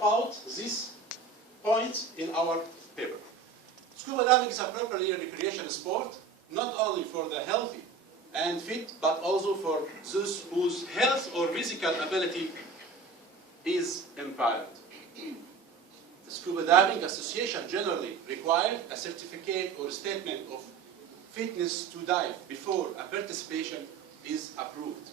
about this point in our paper. Scuba diving is a properly recreational sport, not only for the healthy and fit, but also for those whose health or physical ability is impaired. The Scuba Diving Association generally requires a certificate or statement of fitness to dive before a participation is approved.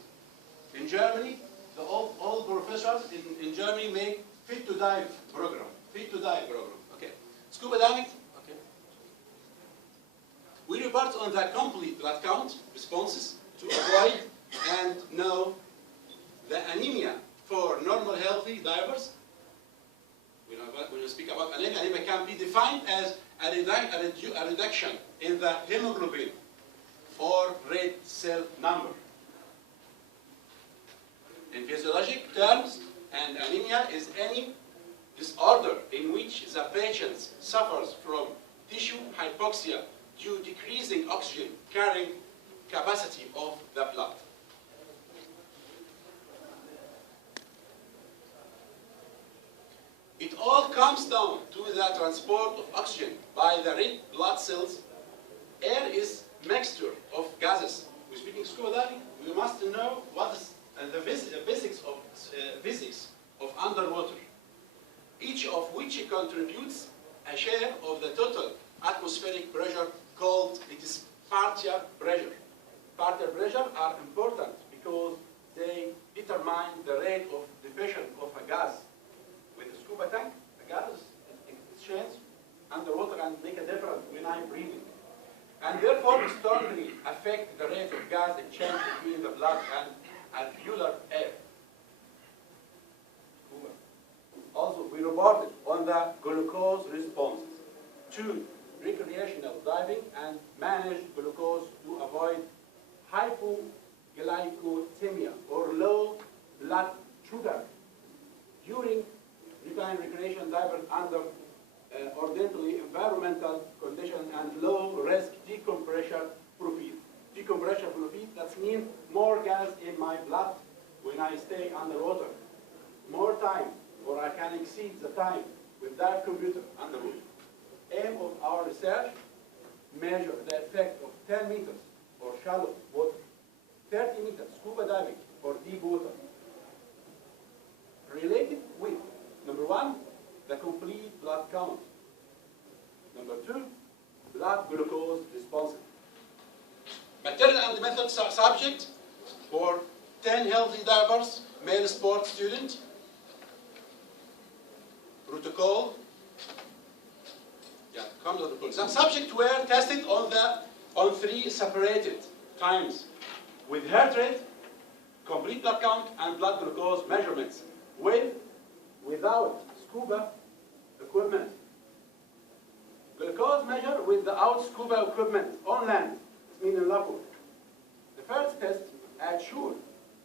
In Germany, all professors in Germany make fit to dive program. Fit to dive program. Okay. Scuba diving. Okay. We report on the complete blood count responses to avoid and know the anemia for normal healthy divers. When we speak about anemia can be defined as a reduction in the hemoglobin or red cell number. In physiologic terms, an anemia is any disorder in which the patient suffers from tissue hypoxia due to decreasing oxygen carrying capacity of the blood. It all comes down to the transport of oxygen by the red blood cells. Air is mixture of gases. We're speaking scuba diving. We must know what is the physics of underwater, each of which contributes a share of the total atmospheric pressure called it is partial pressure. Partial pressure are important because they determine the rate of diffusion of a gas. With a scuba tank, the gas exchange underwater and make a difference when I'm breathing. And therefore strongly affect the rate of gas exchange between the blood and alveolar air. Also, we reported on the glucose responses to recreational diving and manage glucose to avoid hypoglycemia or low blood sugar during recreation diving under ordinarily environmental conditions and low-risk decompression profile. Decompression profile, that means more gas in my blood when I stay underwater. More time, or I can exceed the time with dive computer underwater. Aim of our research, measure the effect of 10 meters for shallow water, 30 meters scuba diving for deep water, related with, number one, the complete blood count. Number two, blood glucose response. Material and method subject for 10 healthy divers, male sport student. Protocol. Yeah, comes with the protocol. Some subjects were tested on 3 separated times with heart rate, complete blood count, and blood glucose measurements, without scuba equipment. Glucose measure without scuba equipment on land, meaning laboratory. The first test at shore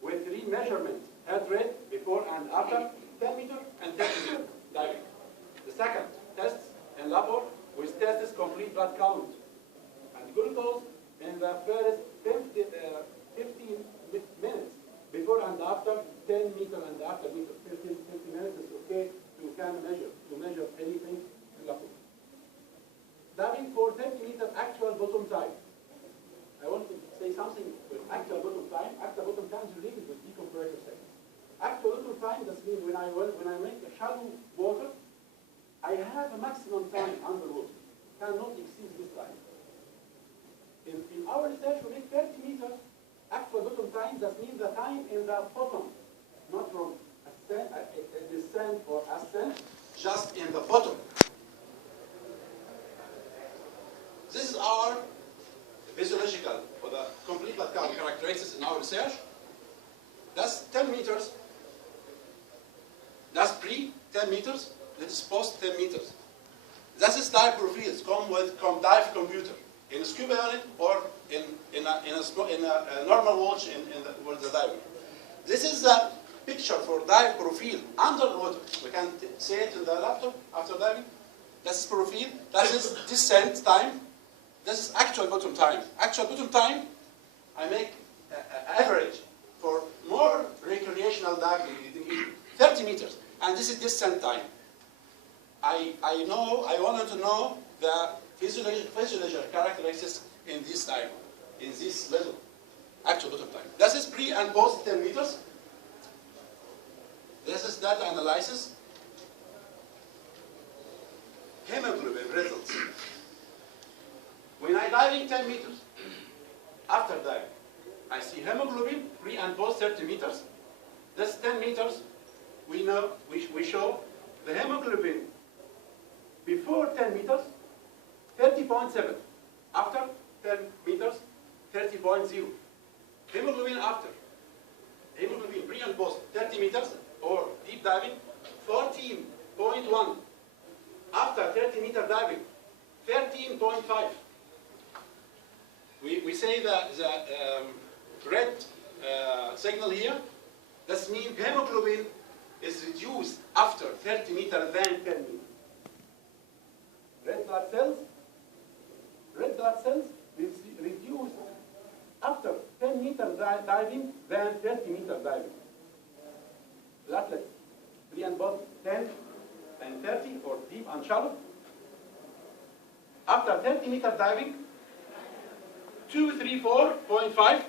with 3 measurements, heart rate before and after 10 meter and 10 meter diving. The second test in labo with tests complete blood count and glucose in the first 15 minutes before and after 10 meter and after meter. 50 minutes is okay to measure anything in labo. Diving for 30 meter actual bottom time. I want to say something with actual bottom time. Actual bottom time is related with decompression seconds. Actual bottom time, that means when I make a shallow water, I have a maximum time underwater. Cannot exceed this time. In our research, we make 30 meter actual bottom time. That means the time in the bottom, not from descent or ascent, just in the bottom. This is our physiological or the complete blood count characteristics in our research. That's 10 meters. That's pre-10 meters. That is post-10 meters. That is dive profiles come with dive computer in a scuba unit or in a normal watch with the diver. This is the picture for dive profile underwater. We can see it in the laptop after diving. That's profile. That is descent time. This is actual bottom time. Actual bottom time, I make average for more recreational diving, 30 meters. And this is descent time. I wanted to know the physiological characteristics in this time, in this level, actual bottom time. This is pre and post 10 meters. This is data analysis. Hemoglobin results. When I dive in 10 meters, after diving, I see hemoglobin pre and post 30 meters. This 10 meters, we show the hemoglobin before 10 meters, 30.7. After 10 meters, 30.0. Hemoglobin after. Hemoglobin pre and post 30 meters or deep diving, 14.1. After 30 meter diving, 13.5. We say the red signal here. That means hemoglobin is reduced after 30 meters than 10 meters. Red blood cells is reduced after 10 meter diving than 30 meter diving. Platelets, pre and post 10 and 30 or deep and shallow. After 30 meter diving, 234.5,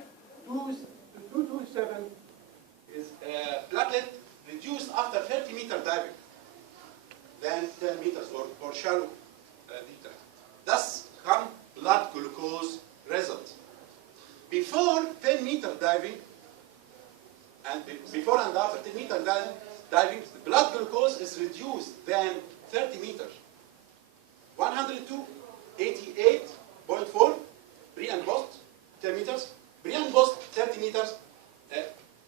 227 is platelet reduced after 30 meter diving than 10 meters or shallow deep diving. Thus come blood glucose result. Before 10 meter diving and before and after 10 meter diving, the blood glucose is reduced than 30 meters. 102, 88.4, pre and post 10 meters, pre and post 30 meters,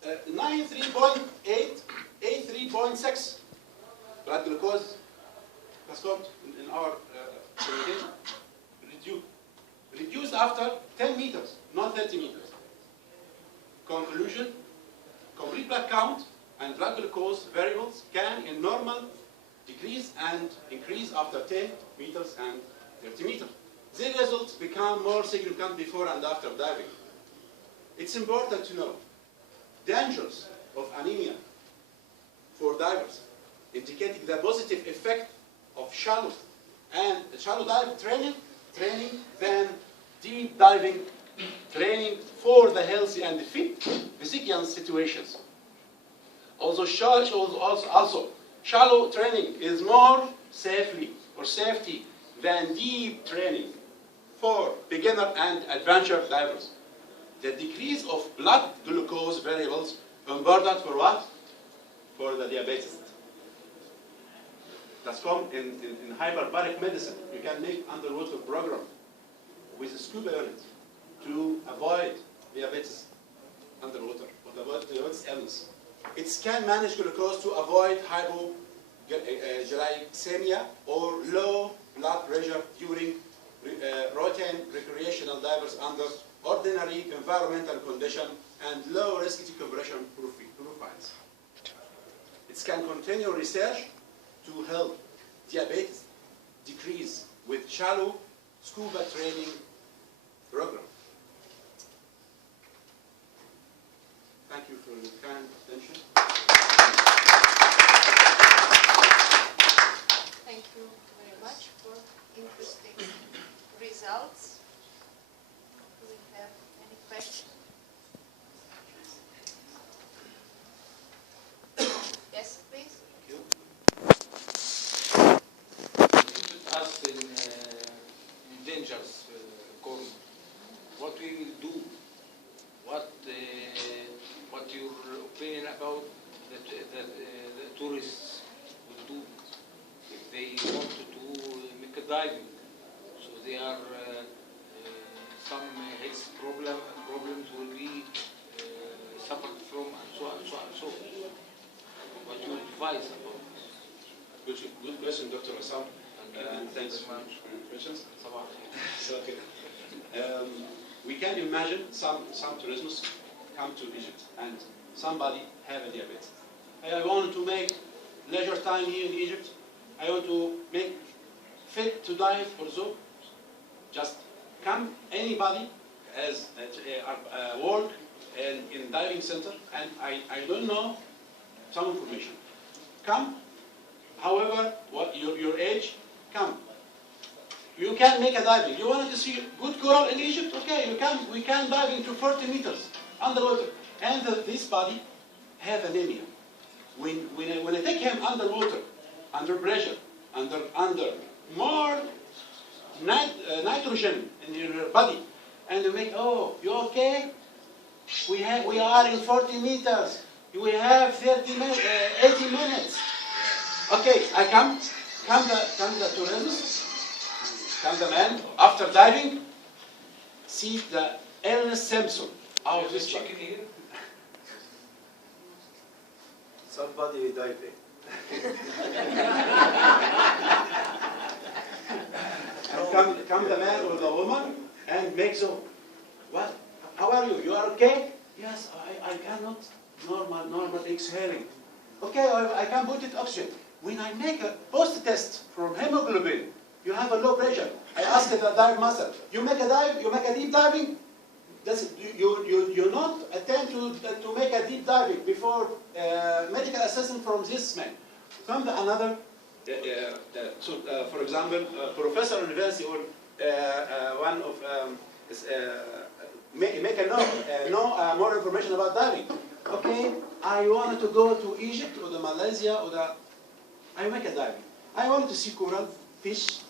93.8, 83.6. Blood glucose, that's called in our communication, reduced after 10 meters, not 30 meters. Conclusion, complete blood count and blood glucose variables can in normal decrease and increase after 10 meters and 30 meters. These results become more significant before and after diving. It's important to know dangers of anemia for divers, indicating the positive effect of shallow dive training than deep diving training for the healthy and fit physical situations. Also shallow training is more safety than deep training for beginner and adventure divers. The decrease of blood glucose variables important for what? For the diabetes. That's come in hyperbaric medicine. You can make underwater program with a scuba unit to avoid diabetes underwater, or avoid diabetes illness. It can manage glucose to avoid hypoglycemia or low blood pressure during routine recreational divers under ordinary environmental condition and low risk decompression profiles. It can continue research to help diabetes decrease with shallow scuba training program. Thank you for your kind attention. Thank you very much for interesting results. Do we have any questions? Yes, please. Thank you. You put us in dangerous corner. What we will do? What your opinion about the tourists will do if they want to make a diving? So they are some health problems will be suffered from, and so on and so on and so on. What you advise about this? Good question, Dr. Assam. Thanks for your questions. So, okay. We can imagine some tourists come to Egypt and somebody have a diabetes. I want to make leisure time here in Egypt. I want to make fit to dive or so. Just come, anybody as work in diving center, and I don't know some information. Come However, what your age, come. You can make a diving. You wanted to see good coral in Egypt? Okay, we can dive into 40 meters underwater. And this body have anemia. When I take him underwater, under pressure, under more nitrogen in your body, and you make, oh, you okay? We are in 40 meters. We have 80 minutes. Okay, I come the tourism, come the man, after diving, see the illness symptom of this body. Chicken here? Somebody diving. And come the man or the woman and make so, what? How are you? You are okay? Yes, I cannot normal exhaling. Okay, I can put it oxygen. When I make a post test from hemoglobin, you have a low pressure. I ask the dive master, you make a deep diving? You not attempt to make a deep diving before medical assessment from this man. Come the another, for example, professor university or one of make a know more information about diving. Okay, I wanted to go to Egypt or the Malaysia or the. I make a diving. I wanted to see coral, fish.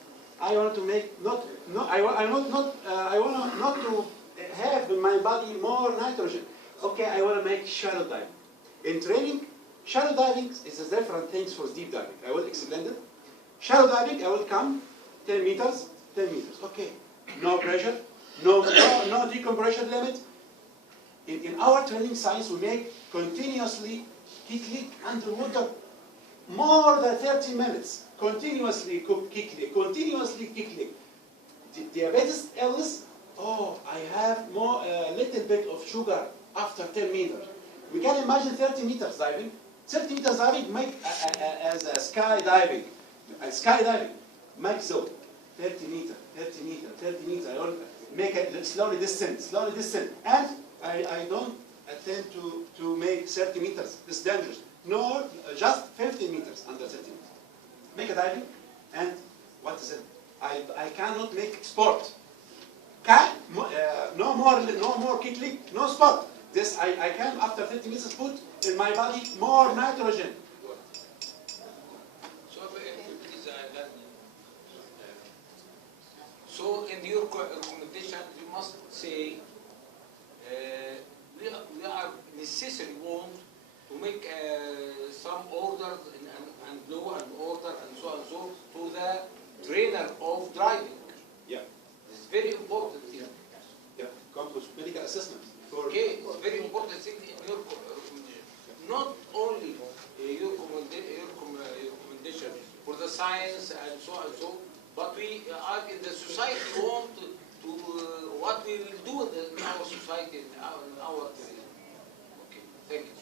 I wanted to make I want not to have in my body more nitrogen. Okay, I want to make shallow diving. In training, shallow diving is a different things for deep diving. I will explain it. Shallow diving, I will come 10 meters. Okay, no pressure, no decompression limit. In our training science, we make continuously kick underwater more than 30 minutes. Continuously kick. Diabetes illness. Oh, I have more little bit of sugar after 10 meters. We can imagine 30 meters diving. 30 meters diving make as a skydiving. Skydiving make so 30 meters. I will make it slowly descend. And I don't attempt to make 30 meters. This is dangerous. No, just 50 meters under 30 meters. Make a diving, and what is it? I cannot make sport. No more kick leak, no sport. This I can after 50 meters put in my body more nitrogen. So in your recommendation, you must say we are necessarily want to make some orders and law and order and so to the trainer of driving. Yeah. It's very important here. Yeah. Come to medical assessment. Okay, it's very important thing in your recommendation. Not only your recommendation for the science and so, but we are in the society want to what we will do in our society, in our okay, thank you.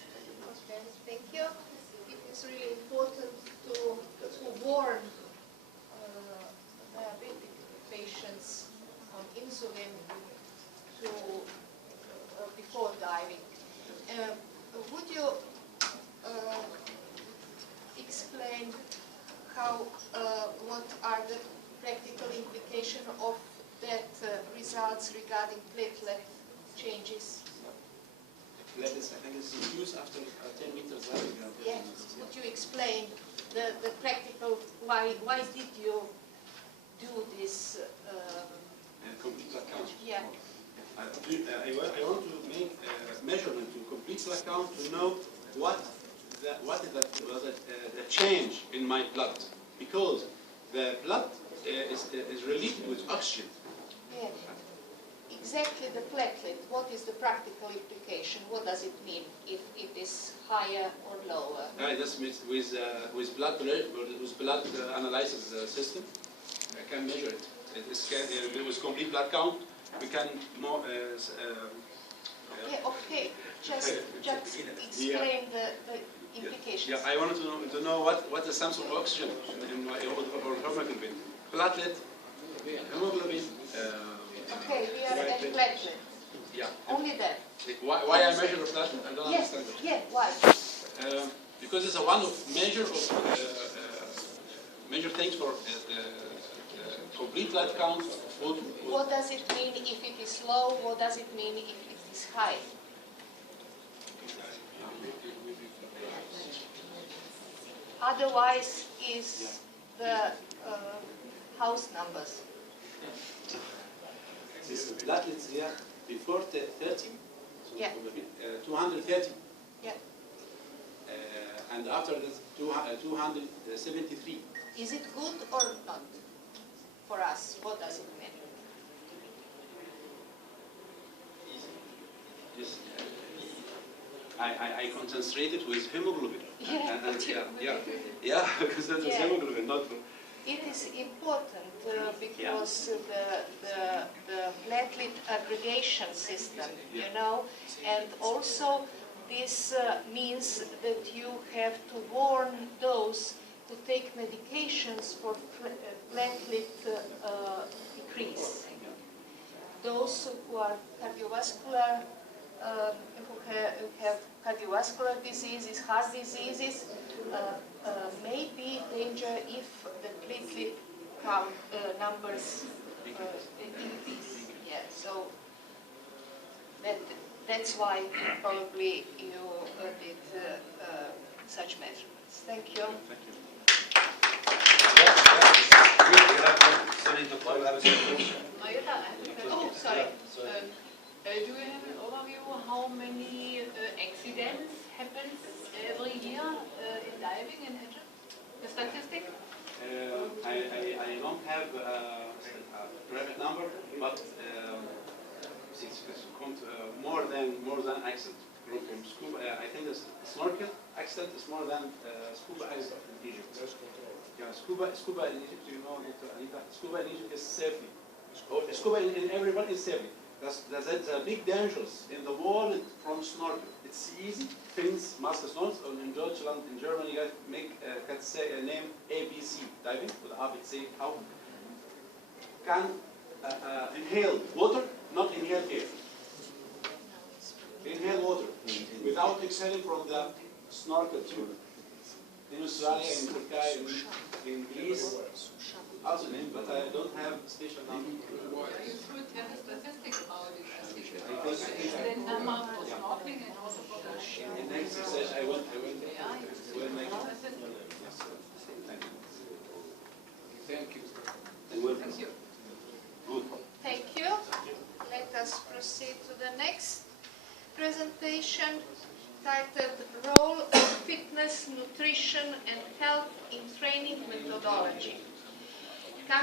Okay, thank you. It is really important to warn diabetic patients on insulin before diving. Would you explain what are the practical implications of that results regarding platelet changes? Platelets, I think, is used after 10 meters diving. Yes. Would you explain the practical why did you do this? Complete blood count. Yeah. I want to make a measurement to complete blood count to know what is the change in my blood, because the blood is related with oxygen. Yeah. Exactly, the platelet. What is the practical implication? What does it mean if it is higher or lower? This means with blood analysis system, I can measure it. With complete blood count, we can more. Okay. Just explain the implications. Yeah, I wanted to know what the sums of oxygen in my hemoglobin, platelet, hemoglobin. Okay, we are at platelet. Yeah. Only that. Why I measure the platelet? I don't understand it. Yeah, why? Because it's one of measure of things for complete blood count. What does it mean if it is low? What does it mean if it is high? Otherwise, is the house numbers. Platelets here before 30, so Yeah. 230. Yeah. And after this, 273. Is it good or not for us? What does it mean? Yes. I concentrated with hemoglobin. Yeah, but Yeah, because that is Yeah. hemoglobin, not. It is important because the platelet aggregation system, you know, and also this means that you have to warn those who take medications for platelet decrease. Those who are cardiovascular, who have cardiovascular diseases, heart diseases, may be danger if the platelet count numbers increase. Yeah, so that's why probably you did such measurements. Thank you. Thank you. Oh, sorry. Do you have an overview how many accidents happens every year in diving in Egypt? The statistic? I don't have a private number, but it's more than accident. From scuba, I think the snorkel accident is more than scuba accident in Egypt. Yeah, scuba in Egypt, you know, Anita, scuba in Egypt is safety. Scuba in everyone is safety. There's a big dangers in the world from snorkel. It's easy. Fins, master snorkels, and in Deutschland, in Germany, you can say a name ABC diving with ABC. How can inhale water, not inhale air. Inhale water without exhaling from the snorkel tube. In Australia, in Turkey, in Greece, also name, but I don't have special number. You should have a statistic about it. The number for snorkeling and also for diving. In next session, I will make Thank you. Thank you. Good. Thank you. Let us proceed to the next presentation titled Role of Fitness, Nutrition and Health in Training Methodology.